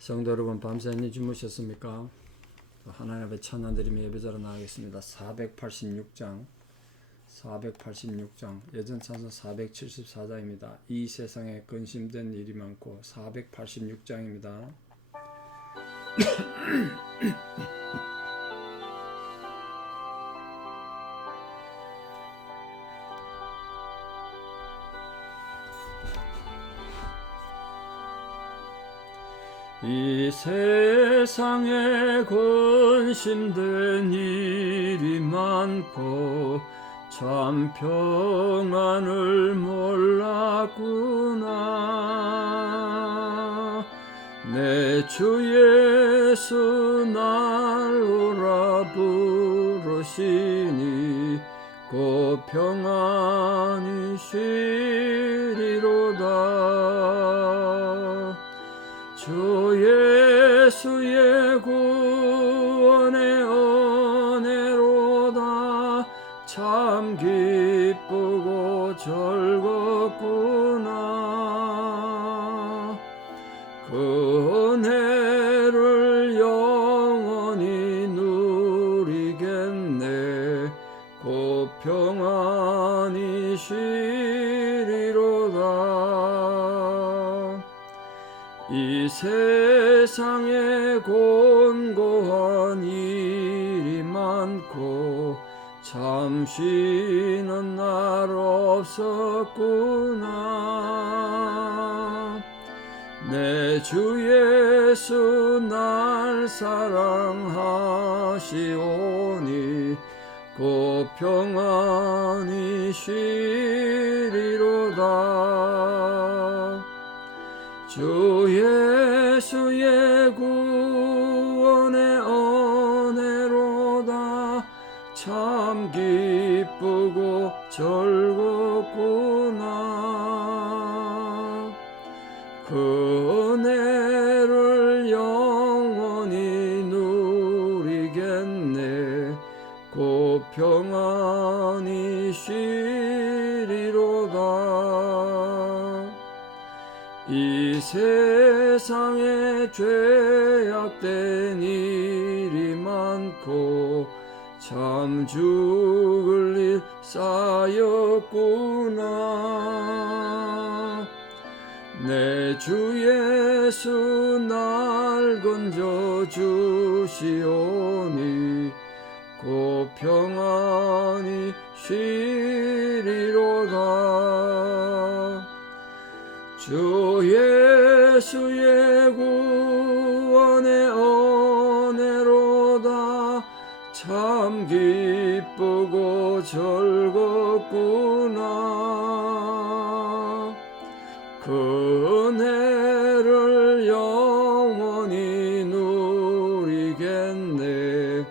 성도 여러분, 밤새 주무셨습니까? 하나님 앞에 찬양드리며 예배자로 나가겠습니다. 486장 예전 찬송 474장입니다. 이 세상에 근심된 일이 많고 486장입니다. 이 세상에 근심된 일이 많고 참 평안을 몰랐구나. 내 주 예수 날 오라 부르시니 곧 평안히 쉬리로다. 주 예수의 구원의 은혜로다. 참 기쁘고 즐겁구나. 그 은혜를 영원히 누리겠네. 곧 평안히 쉬리로다. 이 세상에 곤고한 일이 많고 참 쉬는 날 없었구나. 내 주 예수 날 사랑하시오니 곧 평안히 쉬리로다. 주 예수의 구원의 은혜로다. 참 기쁘고 즐겁구나. 그 은혜를 영원히 누리겠네. 곧 평안히 쉬리로다. 이 세상에 죄악된 일이 많고 참 죽을 일 쌓였구나. 내 주 예수 날 건져 주시오니 곧 평안히 쉬리로다. 주 예수의 구원의 은혜로다. 참 기쁘고 즐겁구나. 그 은혜를 영원히 누리겠네.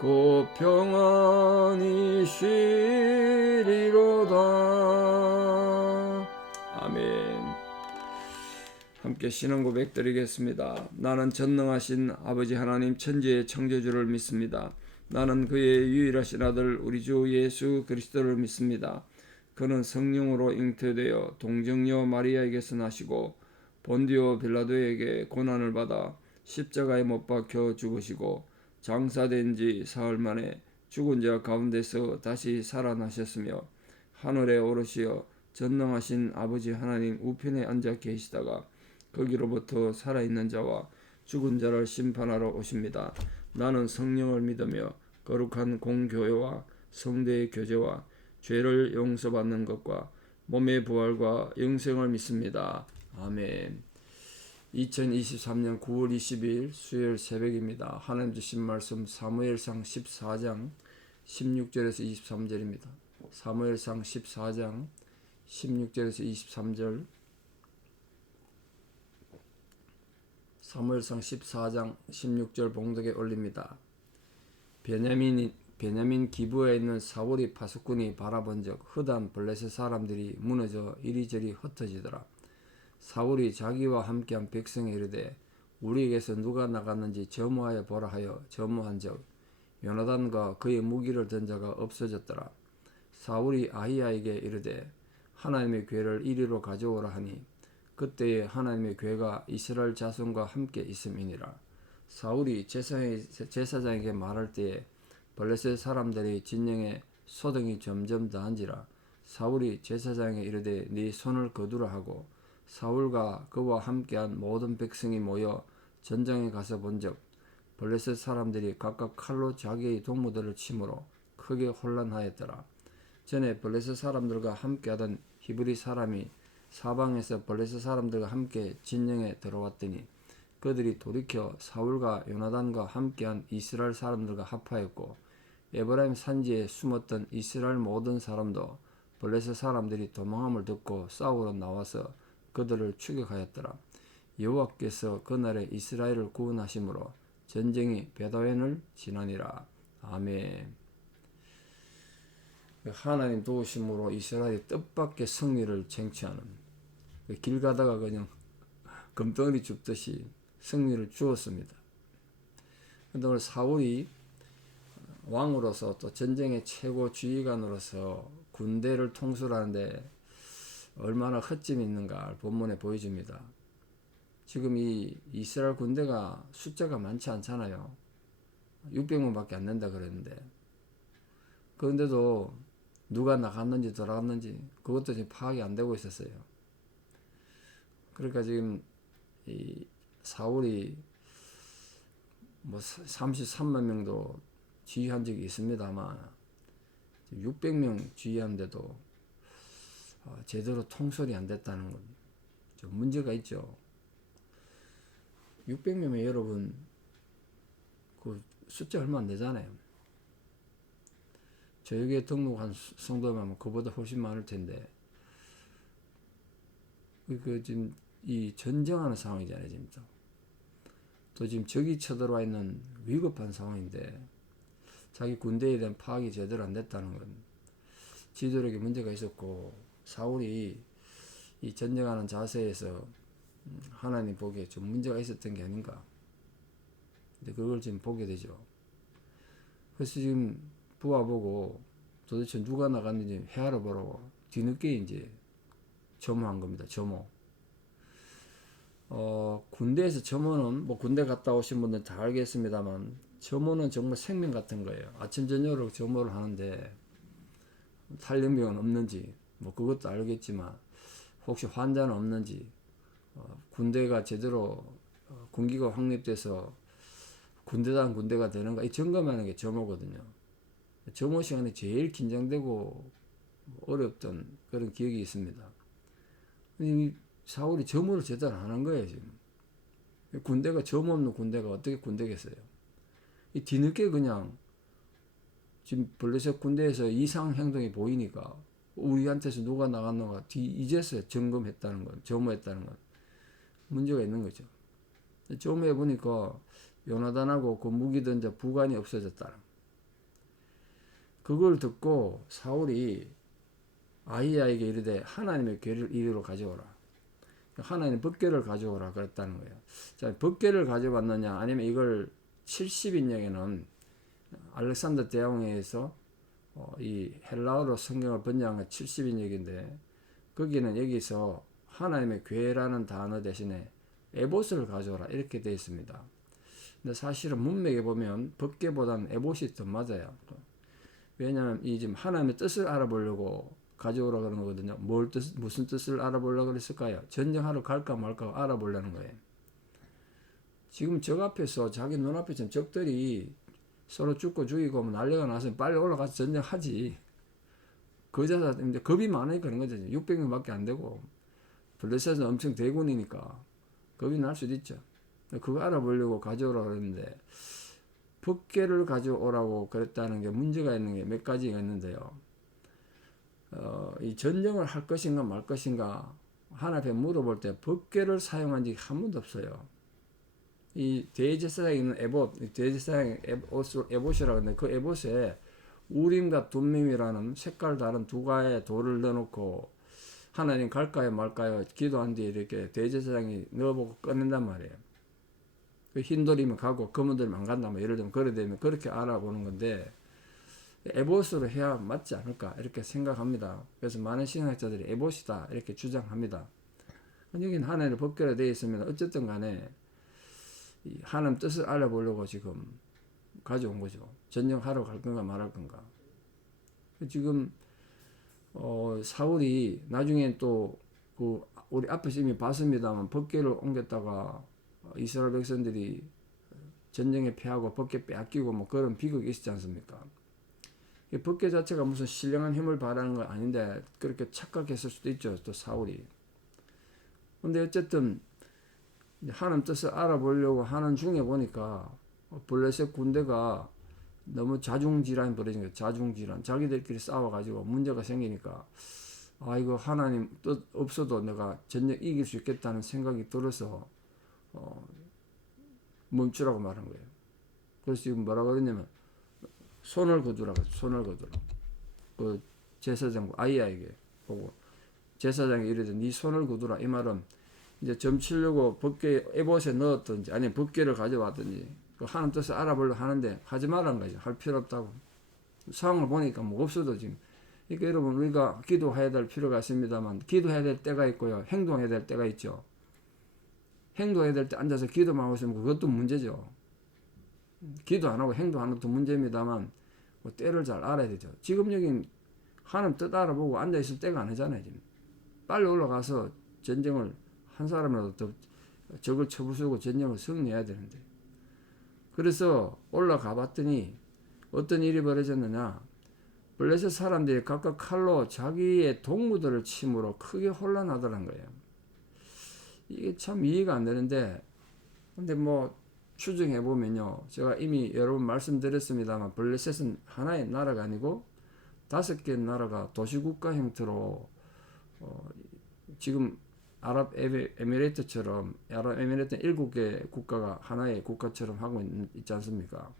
곧 평안히 쉬리로다. 아멘. 함께 신앙 고백 드리겠습니다. 나는 전능하신 아버지 하나님 천지의 창조주를 믿습니다. 나는 그의 유일하신 아들 우리 주 예수 그리스도를 믿습니다. 그는 성령으로 잉태되어 동정녀 마리아에게서 나시고 본디오 빌라도에게 고난을 받아 십자가에 못 박혀 죽으시고 장사된 지 사흘 만에 죽은 자 가운데서 다시 살아나셨으며 하늘에 오르시어 전능하신 아버지 하나님 우편에 앉아 계시다가 거기로부터 살아있는 자와 죽은 자를 심판하러 오십니다. 나는 성령을 믿으며 거룩한 공교회와 성도의 교제와 죄를 용서받는 것과 몸의 부활과 영생을 믿습니다. 아멘. 2023년 9월 20일 수요일 새벽입니다. 하나님 주신 말씀 사무엘상 14장 16절에서 23절입니다. 사무엘상 14장 16절에서 23절, 사무엘상 14장 16절 봉독에 올립니다. 베냐민 기브에 있는 사울이 파수꾼이 바라본즉 흑한 블레셋 사람들이 무너져 이리저리 흩어지더라. 사울이 자기와 함께한 백성에 이르되 우리에게서 누가 나갔는지 점호하여 보라 하여 점호한즉 요나단과 그의 무기를 든 자가 없어졌더라. 사울이 아히야에게 이르되 하나님의 궤를 이리로 가져오라 하니 그때에 하나님의 괴가 이스라엘 자손과 함께 있음이니라. 사울이 제사장에게 말할 때에 블레셋 사람들이 진영에 소동이 점점 더한지라. 사울이 제사장에 이르되 네 손을 거두라 하고 사울과 그와 함께한 모든 백성이 모여 전장에 가서 본즉 블레셋 사람들이 각각 칼로 자기의 동무들을 치므로 크게 혼란하였더라. 전에 블레셋 사람들과 함께하던 히브리 사람이 사방에서 블레셋 사람들과 함께 진영에 들어왔더니 그들이 돌이켜 사울과 요나단과 함께한 이스라엘 사람들과 합하였고 에브라임 산지에 숨었던 이스라엘 모든 사람도 블레셋 사람들이 도망함을 듣고 싸우러 나와서 그들을 추격하였더라. 여호와께서 그날에 이스라엘을 구원하심으로 전쟁이 베다웬을 지나니라. 아멘. 하나님 도우심으로 이스라엘이 뜻밖의 승리를 쟁취하는, 길 가다가 그냥 금덩어리 줍듯이 승리를 주었습니다. 그런데 오늘 사울이 왕으로서 또 전쟁의 최고 지휘관으로서 군대를 통솔하는데 얼마나 헛짐이 있는가 본문에 보여줍니다. 지금 이 이스라엘 군대가 숫자가 많지 않잖아요. 600명밖에 안 된다 그랬는데, 그런데도 누가 나갔는지 돌아갔는지 그것도 지금 파악이 안 되고 있었어요. 그러니까 지금 이 사울이 뭐 33만 명도 지휘한 적이 있습니다만 600명 지휘하는데도 제대로 통솔이 안 됐다는 건 좀 문제가 있죠. 600명이면 여러분 그 숫자 얼마 안 되잖아요. 저에게 등록한 성도면 그보다 훨씬 많을 텐데, 지금 이 전쟁하는 상황이잖아요. 지금 또 지금 적이 쳐들어와 있는 위급한 상황인데 자기 군대에 대한 파악이 제대로 안 됐다는 건 지도력에 문제가 있었고, 사울이 이 전쟁하는 자세에서 하나님 보기에 좀 문제가 있었던 게 아닌가. 근데 그걸 지금 보게 되죠. 그래서 지금 부하 보고 도대체 누가 나갔는지 헤아려 보라고 뒤늦게 이제 점호한 겁니다. 점호. 군대에서 점호는 뭐 군대 갔다 오신 분들 다 알겠습니다만 점호는 정말 생명 같은 거예요. 아침 저녁으로 점호를 하는데 탈영병은 없는지 뭐 그것도 알겠지만 혹시 환자는 없는지, 군대가 제대로 군기가 확립돼서 군대다운 군대가 되는가, 이 점검하는 게 점호거든요. 점호 시간에 제일 긴장되고 어렵던 그런 기억이 있습니다. 이 사울이 점호를 제대로 안 한 거예요. 지금 군대가 점 없는 군대가 어떻게 군대겠어요. 이 뒤늦게 그냥 지금 블레셋 군대에서 이상 행동이 보이니까 우리한테서 누가 나갔는가 이제서야 점검했다는 건, 점호했다는 건 문제가 있는 거죠. 점호해 보니까 요나단하고 그 무기 던져 부관이 없어졌다. 그걸 듣고 사울이 아히야에게 이르되 하나님의 궤를 이리로 가져오라. 하나님 법궤를 가져오라 그랬다는 거예요. 자, 법궤를 가져왔느냐 아니면 이걸 70인역에는 알렉산더 대왕에서 이 헬라어로 성경을 번역한 70인역인데 거기는 여기서 하나님의 궤라는 단어 대신에 에봇을 가져오라 이렇게 되어 있습니다. 근데 사실은 문맥에 보면 법궤보다는 에봇이 더 맞아요. 왜냐하면 이 지금 하나님의 뜻을 알아보려고 가져오라 그러는 거거든요. 무슨 뜻을 알아보려고 그랬을까요? 전쟁하러 갈까 말까 알아보려는 거예요. 지금 적 앞에서 자기 눈앞에 지금 적들이 서로 죽고 죽이고 난리가 나서 빨리 올라가서 전쟁하지. 그자다 이제 겁이 많으니까 그런 거죠. 600명밖에 안 되고 블레셋은 엄청 대군이니까 겁이 날 수도 있죠. 그거 알아보려고 가져오라 그랬는데 법궤를 가져오라고 그랬다는 게 문제가 있는 게 몇 가지가 있는데요. 이 전쟁을 할 것인가 말 것인가 하나님께 물어볼 때 법궤를 사용한 적이 한 번도 없어요. 이 대제사장에 있는 에봇, 대제사장의 에봇이라고 하는데 그 에봇에 우림과 둠밈이라는 색깔 다른 두 가의 돌을 넣어놓고 하나님 갈까요 말까요 기도한 뒤에 이렇게 대제사장이 넣어보고 꺼낸단 말이에요. 그 흰 돌이면 가고 검은 돌이면 안 간다. 뭐 예를 들면 그래 되면 그렇게 알아보는 건데 에봇으로 해야 맞지 않을까 이렇게 생각합니다. 그래서 많은 신학자들이 에봇이다 이렇게 주장합니다. 여긴 하나님의 법궤로 되어 있으면 어쨌든 간에 이 하나님 뜻을 알아보려고 지금 가져온 거죠. 전쟁하러 갈 건가 말할 건가. 지금 사울이 나중에 또 그 우리 앞에서 이미 봤습니다만 법궤를 옮겼다가 이스라엘 백성들이 전쟁에 패하고 법궤 빼앗기고 뭐 그런 비극이 있었지 않습니까? 이 법궤 자체가 무슨 신령한 힘을 발하는 건 아닌데 그렇게 착각했을 수도 있죠. 또 사울이. 근데 어쨌든 하나님 뜻을 알아보려고 하는 중에 보니까 블레셋 군대가 너무 자중질환이 벌어진 거예요. 자중질환. 자기들끼리 싸워가지고 문제가 생기니까 이거 하나님 뜻 없어도 내가 전쟁 이길 수 있겠다는 생각이 들어서 멈추라고 말한 거예요. 그래서 지금 뭐라 그러냐면 손을 거두라고 했죠. 손을 거두라. 그 제사장 아이야에게 보고 제사장이 이르되 네 손을 거두라. 이 말은 이제 점치려고 법궤 에봇에 넣었든지 아니면 법궤를 가져왔든지 그 하나님 뜻을 알아보려고 하는데 하지 말라는 거죠. 할 필요 없다고. 상황을 보니까 뭐 없어도 지금. 그러니까 여러분 우리가 기도해야 될 필요가 있습니다만 기도해야 될 때가 있고요. 행동해야 될 때가 있죠. 행동해야 될 때 앉아서 기도만 하고 있으면 그것도 문제죠. 기도 안 하고 행동하는 것도 문제입니다만 뭐 때를 잘 알아야 되죠. 지금 여긴 하나님 뜻 알아보고 앉아있을 때가 아니잖아요. 지금. 빨리 올라가서 전쟁을 한 사람이라도 더 적을 쳐부수고 전쟁을 승리해야 되는데. 그래서 올라가 봤더니 어떤 일이 벌어졌느냐. 블레셋 사람들이 각각 칼로 자기의 동무들을 침으로 크게 혼란하더란 거예요. 이게 참 이해가 안 되는데 근데 뭐 추정해 보면요. 제가 이미 여러 번 말씀드렸습니다만 블레셋은 하나의 나라가 아니고 5개 나라가 도시국가 형태로 지금 아랍에미레이트처럼 아랍에미레이트는 7개 국가가 하나의 국가처럼 하고 있지 않습니까?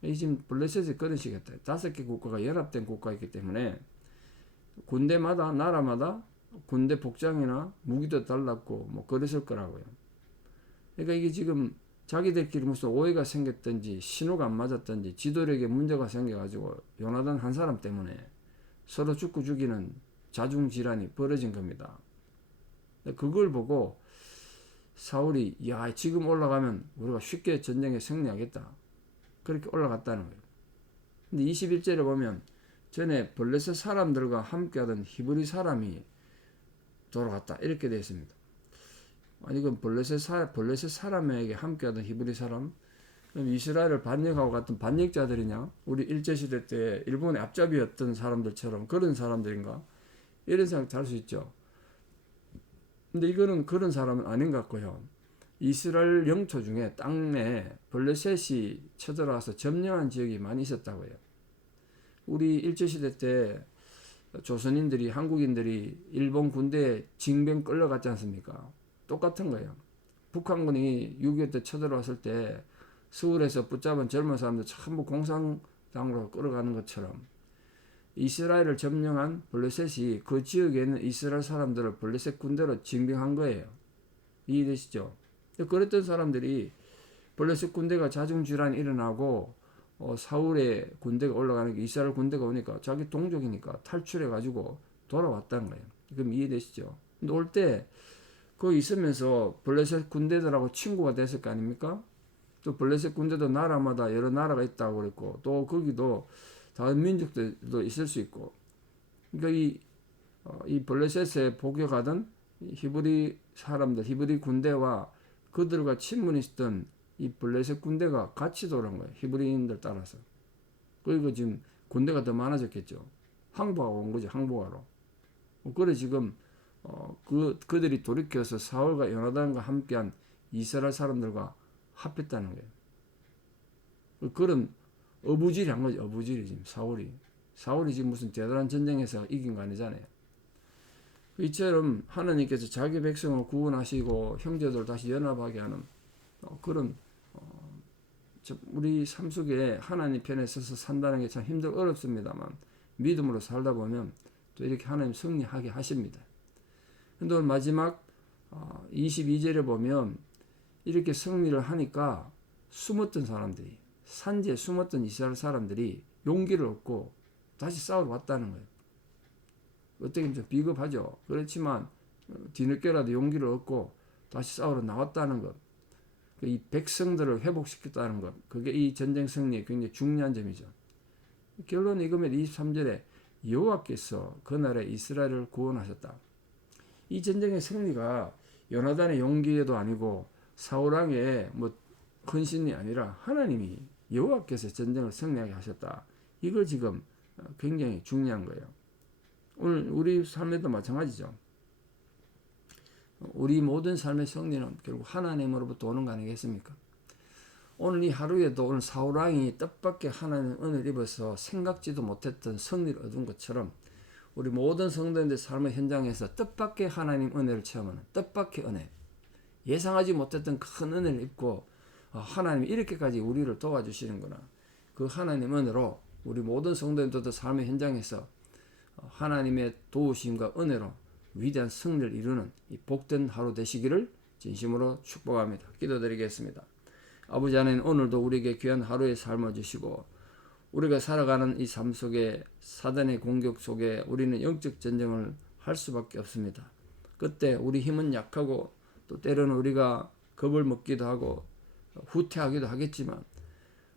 이 지금 블레셋이 그런 식이었다. 5개 국가가 연합된 국가이기 때문에 군대마다 나라마다 군대 복장이나 무기도 달랐고 뭐 그랬을 거라고요. 그러니까 이게 지금 자기들끼리 무슨 오해가 생겼든지 신호가 안 맞았든지 지도력에 문제가 생겨가지고 요나단 한 사람 때문에 서로 죽고 죽이는 자중질환이 벌어진 겁니다. 그걸 보고 사울이 야 지금 올라가면 우리가 쉽게 전쟁에 승리하겠다. 그렇게 올라갔다는 거예요. 근데 21절에 보면 전에 블레셋 사람들과 함께하던 히브리 사람이 돌아갔다. 이렇게 되어 있습니다. 아니 그럼 블레셋 사람에게 함께하던 히브리 사람? 그럼 이스라엘을 반역하고 같은 반역자들이냐? 우리 일제시대 때 일본의 앞잡이였던 사람들처럼 그런 사람들인가? 이런 생각 할 수 있죠. 근데 이거는 그런 사람은 아닌 것 같고요. 이스라엘 영토 중에 땅에 블레셋이 쳐들어와서 점령한 지역이 많이 있었다고요. 우리 일제시대 때 조선인들이 한국인들이 일본 군대에 징병 끌려갔지 않습니까? 똑같은 거예요. 북한군이 6.25 때 쳐들어왔을 때 서울에서 붙잡은 젊은 사람들 전부 공산당으로 끌어가는 것처럼 이스라엘을 점령한 블레셋이 그 지역에 있는 이스라엘 사람들을 블레셋 군대로 징병한 거예요. 이해되시죠? 그랬던 사람들이 블레셋 군대가 자중질환이 일어나고 사울의 군대가 올라가는 게 이스라엘 군대가 오니까 자기 동족이니까 탈출해가지고 돌아왔다는 거예요. 그럼 이해되시죠? 근데 올 때 거기 있으면서 블레셋 군대들하고 친구가 됐을 거 아닙니까? 또 블레셋 군대도 나라마다 여러 나라가 있다고 그랬고 또 거기도 다른 민족들도 있을 수 있고 그러니까 이 블레셋에 복역하던 히브리 사람들, 히브리 군대와 그들과 친분이 있었던 이 블레셋 군대가 같이 돌아온 거예요. 히브리인들 따라서. 그리고 지금 군대가 더 많아졌겠죠. 항복하고 온 거죠. 항복하러. 그래 지금 그들이 돌이켜서 사울과 요나단과 함께한 이스라엘 사람들과 합했다는 거예요. 그런 어부질이 한 거죠. 어부질이 지금 사울이 지금 무슨 대단한 전쟁에서 이긴 거 아니잖아요. 이처럼 하나님께서 자기 백성을 구원하시고 형제들 다시 연합하게 하는 그런 우리 삶 속에 하나님 편에 서서 산다는 게 참 힘들고 어렵습니다만 믿음으로 살다 보면 또 이렇게 하나님 승리하게 하십니다. 근데 오늘 마지막 22절에 보면 이렇게 승리를 하니까 숨었던 사람들이 산지에 숨었던 이스라엘 사람들이 용기를 얻고 다시 싸우러 왔다는 거예요. 어떻게 좀 비겁하죠. 그렇지만 뒤늦게라도 용기를 얻고 다시 싸우러 나왔다는 것, 이 백성들을 회복시켰다는 것, 그게 이 전쟁 승리의 굉장히 중요한 점이죠. 결론은 이거면 23절에 여호와께서 그날에 이스라엘을 구원하셨다. 이 전쟁의 승리가 요나단의 용기에도 아니고 사울왕의 헌신이 아니라 하나님이 여호와께서 전쟁을 승리하게 하셨다. 이걸 지금 굉장히 중요한 거예요. 오늘 우리 삶에도 마찬가지죠. 우리 모든 삶의 승리는 결국 하나님으로부터 오는 거 아니겠습니까? 오늘 이 하루에도 오늘 사울왕이 뜻밖의 하나님의 은혜를 입어서 생각지도 못했던 승리를 얻은 것처럼 우리 모든 성도님들 삶의 현장에서 뜻밖의 하나님 은혜를 체험하는 뜻밖의 은혜, 예상하지 못했던 큰 은혜를 입고 하나님이 이렇게까지 우리를 도와주시는구나. 그 하나님 은혜로 우리 모든 성도님들도 삶의 현장에서 하나님의 도우심과 은혜로 위대한 승리를 이루는 이 복된 하루 되시기를 진심으로 축복합니다. 기도드리겠습니다. 아버지 하나님, 오늘도 우리에게 귀한 하루의 삶을 주시고 우리가 살아가는 이 삶 속에 사단의 공격 속에 우리는 영적 전쟁을 할 수밖에 없습니다. 그때 우리 힘은 약하고 또 때로는 우리가 겁을 먹기도 하고 후퇴하기도 하겠지만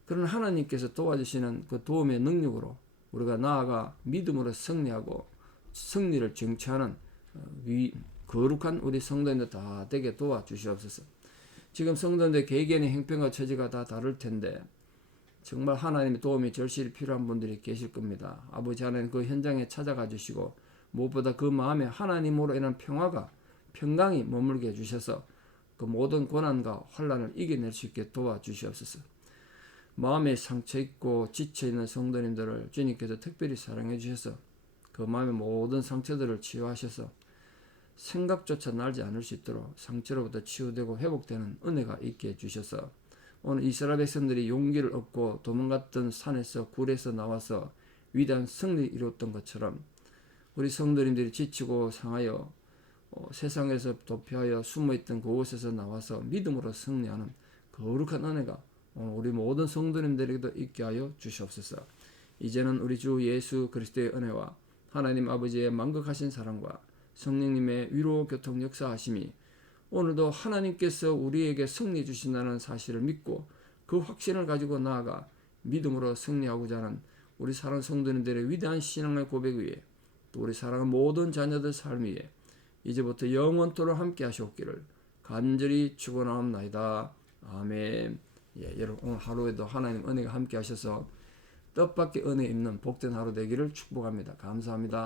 그런 하나님께서 도와주시는 그 도움의 능력으로 우리가 나아가 믿음으로 승리하고 승리를 쟁취하는 거룩한 우리 성도님들 다 되게 도와주시옵소서. 지금 성도님들 개개인의 형편과 처지가 다 다를 텐데 정말 하나님의 도움이 절실히 필요한 분들이 계실 겁니다. 아버지 하나님, 그 현장에 찾아가 주시고 무엇보다 그 마음에 하나님으로 인한 평강이 머물게 해주셔서 그 모든 고난과 환난을 이겨낼 수 있게 도와주시옵소서. 마음에 상처 있고 지쳐 있는 성도님들을 주님께서 특별히 사랑해 주셔서 그 마음의 모든 상처들을 치유하셔서 생각조차 날지 않을 수 있도록 상처로부터 치유되고 회복되는 은혜가 있게 해주셔서 오늘 이스라엘 백성들이 용기를 얻고 도망갔던 산에서 굴에서 나와서 위대한 승리를 이뤘던 것처럼 우리 성도님들이 지치고 상하여 세상에서 도피하여 숨어있던 그곳에서 나와서 믿음으로 승리하는 거룩한 은혜가 우리 모든 성도님들에게도 있게 하여 주시옵소서. 이제는 우리 주 예수 그리스도의 은혜와 하나님 아버지의 만극하신 사랑과 성령님의 위로 교통 역사하심이 오늘도 하나님께서 우리에게 승리 주신다는 사실을 믿고 그 확신을 가지고 나아가 믿음으로 승리하고자 하는 우리 사랑하는 성도님들의 위대한 신앙의 고백 위에 또 우리 사랑하는 모든 자녀들 삶 위에 이제부터 영원토록 함께 하시옵기를 간절히 축원하옵나이다. 아멘. 여러분, 오늘 하루에도 하나님 은혜가 함께 하셔서 뜻밖의 은혜 입는 복된 하루 되기를 축복합니다. 감사합니다.